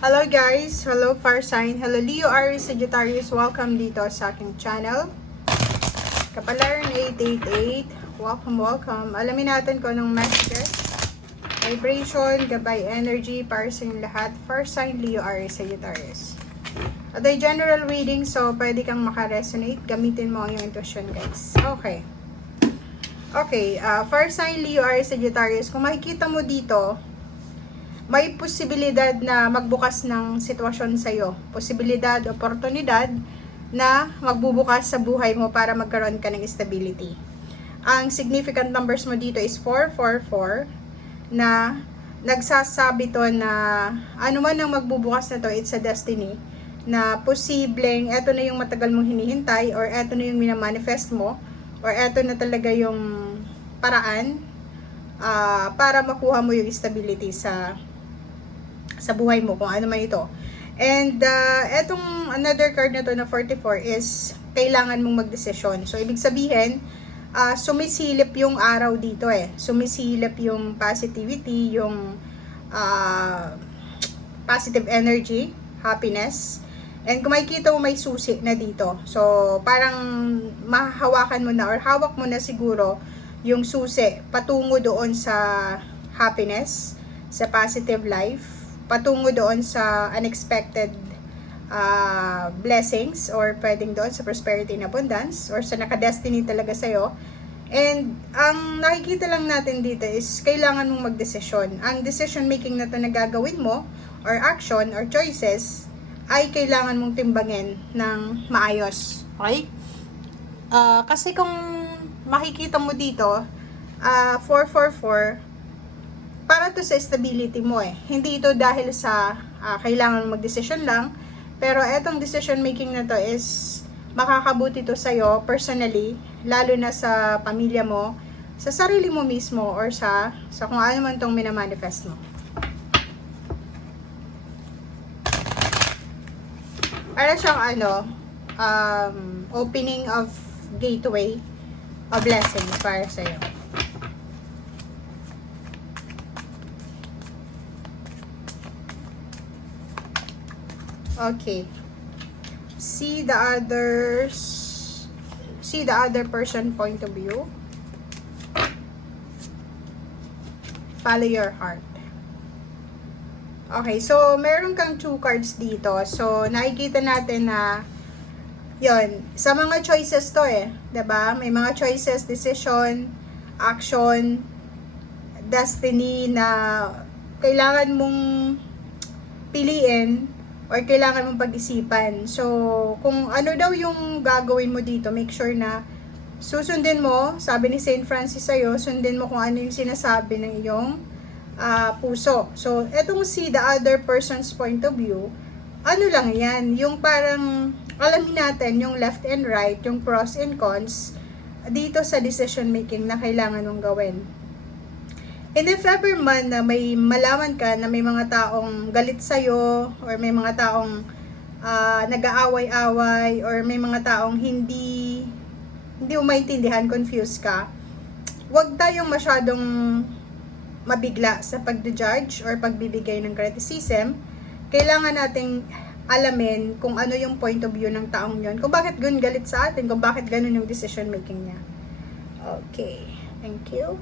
Hello guys! Hello Fire Sign! Hello Leo, Aries, Sagittarius! Welcome dito sa aking channel. Kapalaran 888. Welcome! Alamin natin kung anong messages, vibration, gabay energy para sa inyong lahat. Fire Sign, Leo, Aries, Sagittarius. At ay general reading, so pwede kang makaresonate. Gamitin mo ang iyong intuition guys. Okay, Fire Sign, Leo, Aries, Sagittarius. Kung makikita mo dito, may posibilidad na magbukas ng sitwasyon sa'yo. Posibilidad, oportunidad na magbubukas sa buhay mo para magkaroon ka ng stability. Ang significant numbers mo dito is 444 na nagsasabi to na ano man ang magbubukas na to, it's a destiny. Na posibleng eto na yung matagal mong hinihintay or eto na yung minamanifest mo or eto na talaga yung paraan para makuha mo yung stability sa buhay mo, kung ano man ito. And etong another card na to na 44 is kailangan mong magdesisyon. So ibig sabihin, sumisilip yung araw dito sumisilip yung positivity, yung positive energy, happiness. And kung makikita mo, may susi na dito. So parang mahahawakan mo na or hawak mo na siguro yung susi patungo doon sa happiness, sa positive life, patungo doon sa unexpected blessings, or pwedeng doon sa prosperity and abundance, or sa nakadestiny talaga sa'yo. And ang nakikita lang natin dito is kailangan mong magdesisyon. Ang decision making na to na gagawin mo, or action, or choices, ay kailangan mong timbangin ng maayos. Okay? Kasi kung makikita mo dito, 444, para to sa stability mo Hindi ito dahil sa kailangan mag-decision lang, pero etong decision making na to is makakabuti to sa'yo personally, lalo na sa pamilya mo, sa sarili mo mismo, or sa kung ano man tong minamanifest mo. Para siyang opening of gateway of blessings para sa'yo. Okay. See the other person point of view. Follow your heart. Okay, so meron kang 2 cards dito. So nakikita natin na yon, sa mga choices to 'di ba? May mga choices, decision, action, destiny na kailangan mong piliin or kailangan mong pag-isipan. So, kung ano daw yung gagawin mo dito, make sure na susundin mo, sabi ni Saint Francis sa'yo, sundin mo kung ano yung sinasabi ng iyong puso. So, etong see the other person's point of view, ano lang yan, yung parang alamin natin yung left and right, yung pros and cons, dito sa decision making na kailangan mong gawin. And if ever man na may malaman ka na may mga taong galit sa'yo, or may mga taong nag-aaway-away, or may mga taong hindi mo maintindihan, confused ka, huwag tayong masyadong mabigla sa pagde-judge or pagbibigay ng criticism. Kailangan nating alamin kung ano yung point of view ng taong yon, kung bakit ganun galit sa atin, kung bakit ganun yung decision making niya. Okay, thank you.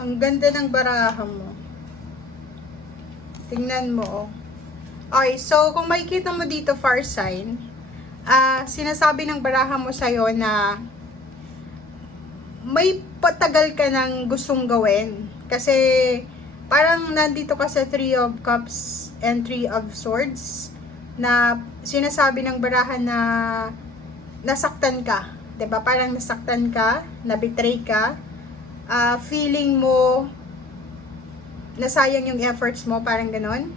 Ang ganda ng barahan mo. Tingnan mo, Okay, so kung makikita mo dito, Fire Sign, sinasabi ng barahan mo sa'yo na may patagal ka ng gustong gawin. Kasi parang nandito ka sa 3 of Cups and 3 of Swords, na sinasabi ng barahan na nasaktan ka. 'Di ba? Parang nasaktan ka, na-betray ka. Feeling mo nasayang yung efforts mo, parang ganon.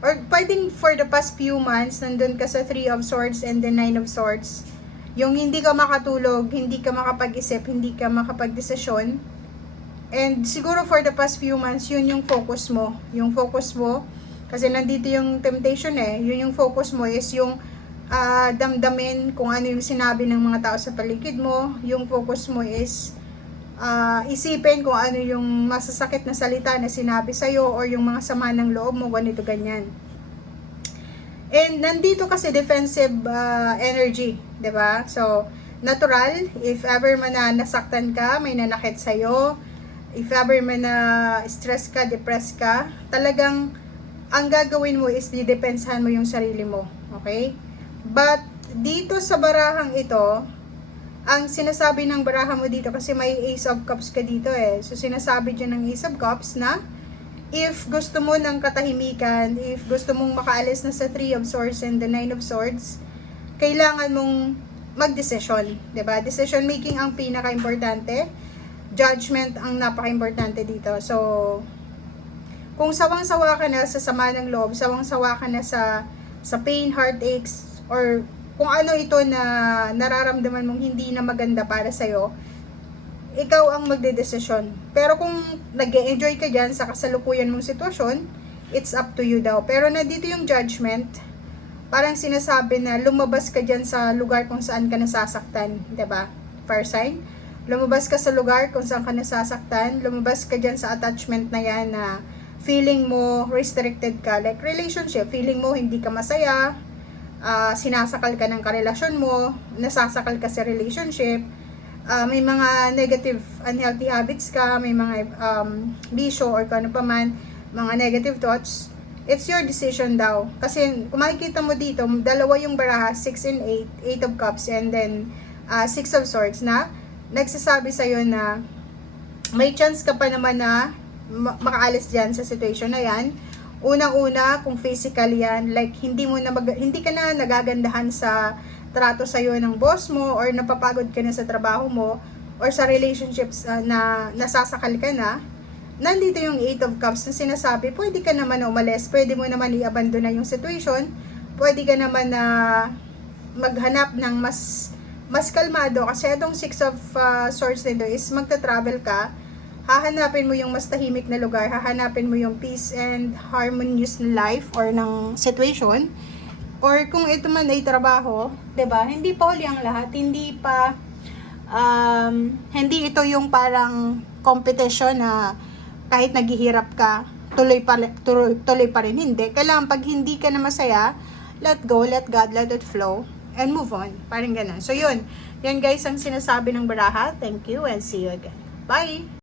or pwedeng for the past few months, nandun ka sa 3 of Swords and the 9 of Swords. Yung hindi ka makatulog, hindi ka makapag-isip, hindi ka makapag-desisyon. And siguro for the past few months, yun yung focus mo. Yung focus mo, kasi nandito yung temptation yun yung focus mo is yung damdamin kung ano yung sinabi ng mga tao sa paligid mo. Yung focus mo is isipin kung ano yung masasakit na salita na sinabi sa'yo or yung mga sama ng loob mo, ganito, ganyan. And nandito kasi defensive energy, 'di ba? So, natural, if ever man na nasaktan ka, may nanakit sa'yo, if ever man na stress ka, depressed ka, talagang ang gagawin mo is didepensahan mo yung sarili mo, okay? But dito sa barahang ito, ang sinasabi ng baraha mo dito, kasi may Ace of Cups ka dito so sinasabi dyan ng Ace of Cups na if gusto mo ng katahimikan, if gusto mong makaalis na sa 3 of Swords and the 9 of Swords, kailangan mong mag-decision, 'di ba? Decision making ang pinaka-importante, judgment ang napaka-importante dito. So, kung sawang-sawa ka na sa sama ng loob, sawang-sawa ka na sa pain, heartaches, or kung ano ito na nararamdaman mong hindi na maganda para sa'yo, ikaw ang magdedesisyon. Pero kung nag-enjoy ka dyan sa kasalukuyan mong sitwasyon, it's up to you daw. Pero nandito yung judgment, parang sinasabi na lumabas ka dyan sa lugar kung saan ka nasasaktan, 'di ba? Fire sign. Lumabas ka sa lugar kung saan ka nasasaktan, lumabas ka dyan sa attachment na yan na feeling mo restricted ka, like relationship, feeling mo hindi ka masaya, sinasakal ka ng karelasyon mo, nasasakal ka sa relationship, may mga negative unhealthy habits ka, may mga bisyo or kung ano pa man, mga negative thoughts, it's your decision daw. Kasi kung makikita mo dito, dalawa yung baraha, 6 and 8, 8 of Cups, and then 6 of Swords na nagsasabi sa'yo na may chance ka pa naman na makaalis dyan sa situation na yan. Unang-una, kung physical yan, like hindi ka na nagagandahan sa trato sa'yo ng boss mo, or napapagod ka na sa trabaho mo, or sa relationships na nasasakal ka na, nandito yung 8 of Cups na sinasabi, pwede ka naman na umalis, pwede mo naman i-abandon na yung situation, pwede ka naman na maghanap ng mas kalmado, kasi itong 6 of Swords nito is magta-travel ka, hahanapin mo yung mas tahimik na lugar, hahanapin mo yung peace and harmonious na life or ng situation. Or kung ito man ay trabaho, 'di ba? Hindi pa huli ang lahat, hindi ito yung parang competition na kahit naghihirap ka, tuloy pa rin. Hindi. Kailangan pag hindi ka na masaya, let go, let God, let it flow, and move on. Parang ganun. So yun. Yan guys ang sinasabi ng baraha. Thank you and see you again. Bye!